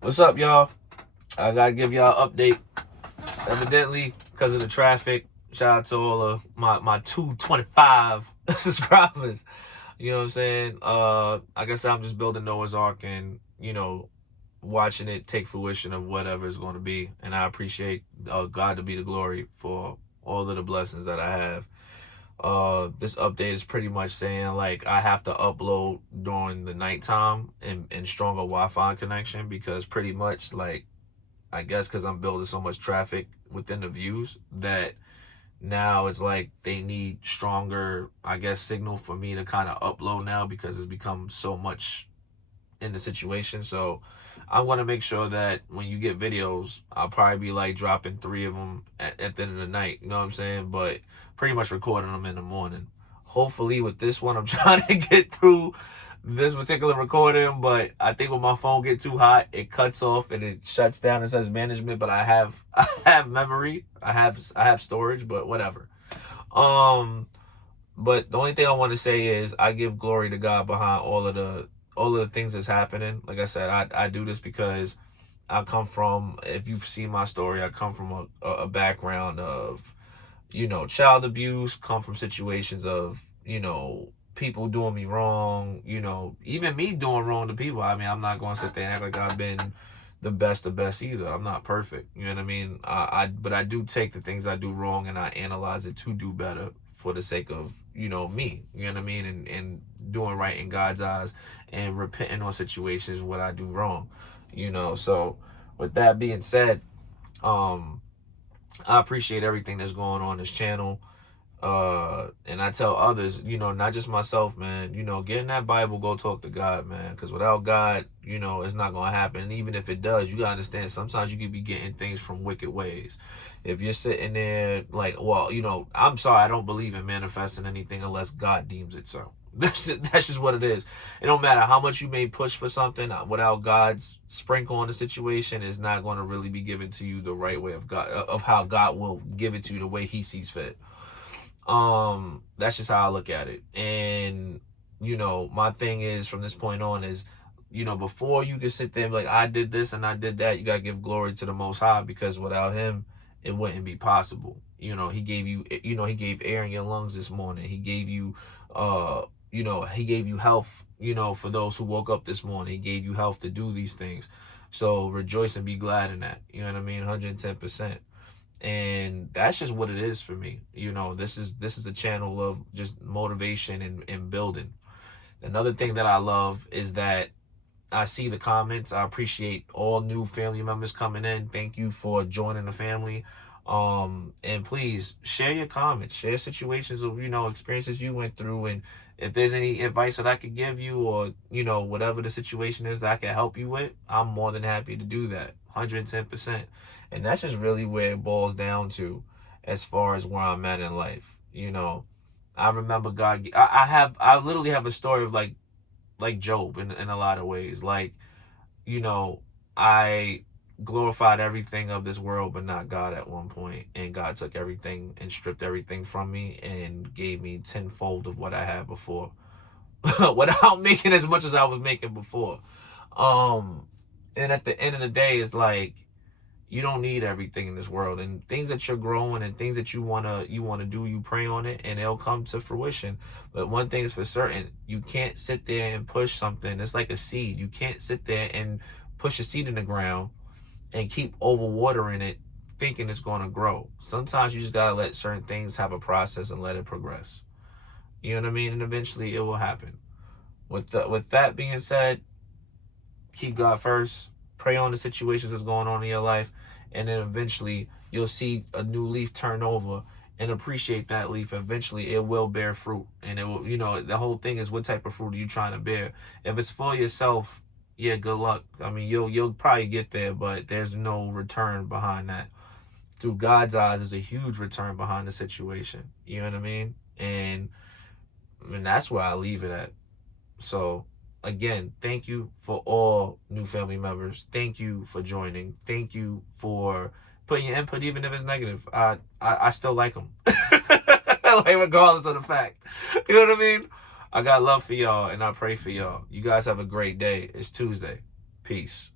What's up, y'all? I gotta give y'all an update. Evidently, because of the traffic, shout out to all of my 225 subscribers. You know what I'm saying? Like I said, I'm just building Noah's Ark and, watching it take fruition of whatever it's going to be. And I appreciate God to be the glory for all of the blessings that I have. This update is pretty much saying like I have to upload during the nighttime and stronger Wi-Fi connection, because pretty much like I guess because I'm building so much traffic within the views that now it's like they need stronger, I guess, signal for me to kind of upload now, because it's become so much in the situation. So I want to make sure that when you get videos, I'll probably be like dropping 3 of them at the end of the night. You know what I'm saying? But pretty much recording them in the morning. Hopefully with this one, I'm trying to get through this particular recording, but I think when my phone get too hot, it cuts off and it shuts down and says management. But I have memory, I have storage, but whatever. But the only thing I want to say is I give glory to God behind all of the things that's happening. Like I said, I do this because I come from, if you've seen my story, I come from a background of, child abuse, come from situations of, people doing me wrong, even me doing wrong to people. I mean, I'm not going to sit there and act like I've been the best either. I'm not perfect. You know what I mean? But I do take the things I do wrong and I analyze it to do better for the sake of, me. You know what I mean? And doing right in God's eyes and repenting on situations what I do wrong. So with that being said, I appreciate everything that's going on this channel. And I tell others, not just myself, man, get in that Bible, go talk to God, man. Because without God, it's not going to happen. And even if it does, you got to understand, sometimes you could be getting things from wicked ways. If you're sitting there like, well, I'm sorry, I don't believe in manifesting anything unless God deems it so. That's just what it is. It don't matter how much you may push for something, without God's sprinkle on the situation, is not going to really be given to you the right way of God, of how God will give it to you the way he sees fit. That's just how I look at it. And my thing is, from this point on, is before you can sit there and be like, I did this and I did that, you gotta give glory to the Most High, because without him it wouldn't be possible. He gave you, he gave air in your lungs this morning. He gave you he gave you health, for those who woke up this morning. He gave you health to do these things. So rejoice and be glad in that. You know what I mean? 110%. And that's just what it is for me. This is a channel of just motivation and building. Another thing that I love is that I see the comments. I appreciate all new family members coming in. Thank you for joining the family. And please share your comments, share situations of, experiences you went through. And if there's any advice that I could give you, or, whatever the situation is that I can help you with, I'm more than happy to do that. 110%. And that's just really where it boils down to, as far as where I'm at in life. I remember God, I literally have a story of like Job in a lot of ways. Like, I glorified everything of this world, but not God at one point. And God took everything and stripped everything from me and gave me tenfold of what I had before, without making as much as I was making before. And at the end of the day, it's like, you don't need everything in this world, and things that you're growing and things that you wanna do, you pray on it and it'll come to fruition. But one thing is for certain, you can't sit there and push something. It's like a seed. You can't sit there and push a seed in the ground and keep overwatering it thinking it's gonna grow. Sometimes you just gotta let certain things have a process and let it progress. You know what I mean? And eventually it will happen. With that being said, keep God first. Pray on the situations that's going on in your life, and then eventually you'll see a new leaf turn over, and appreciate that leaf. Eventually it will bear fruit, and it will, the whole thing is, what type of fruit are you trying to bear? If it's for yourself, yeah, good luck. I mean, you'll probably get there, but there's no return behind that. Through God's eyes, there's a huge return behind the situation. You know what I mean? And that's where I leave it at. So again, thank you for all new family members. Thank you for joining. Thank you for putting your input, even if it's negative. I still like them, like, regardless of the fact. You know what I mean? I got love for y'all, and I pray for y'all. You guys have a great day. It's Tuesday. Peace.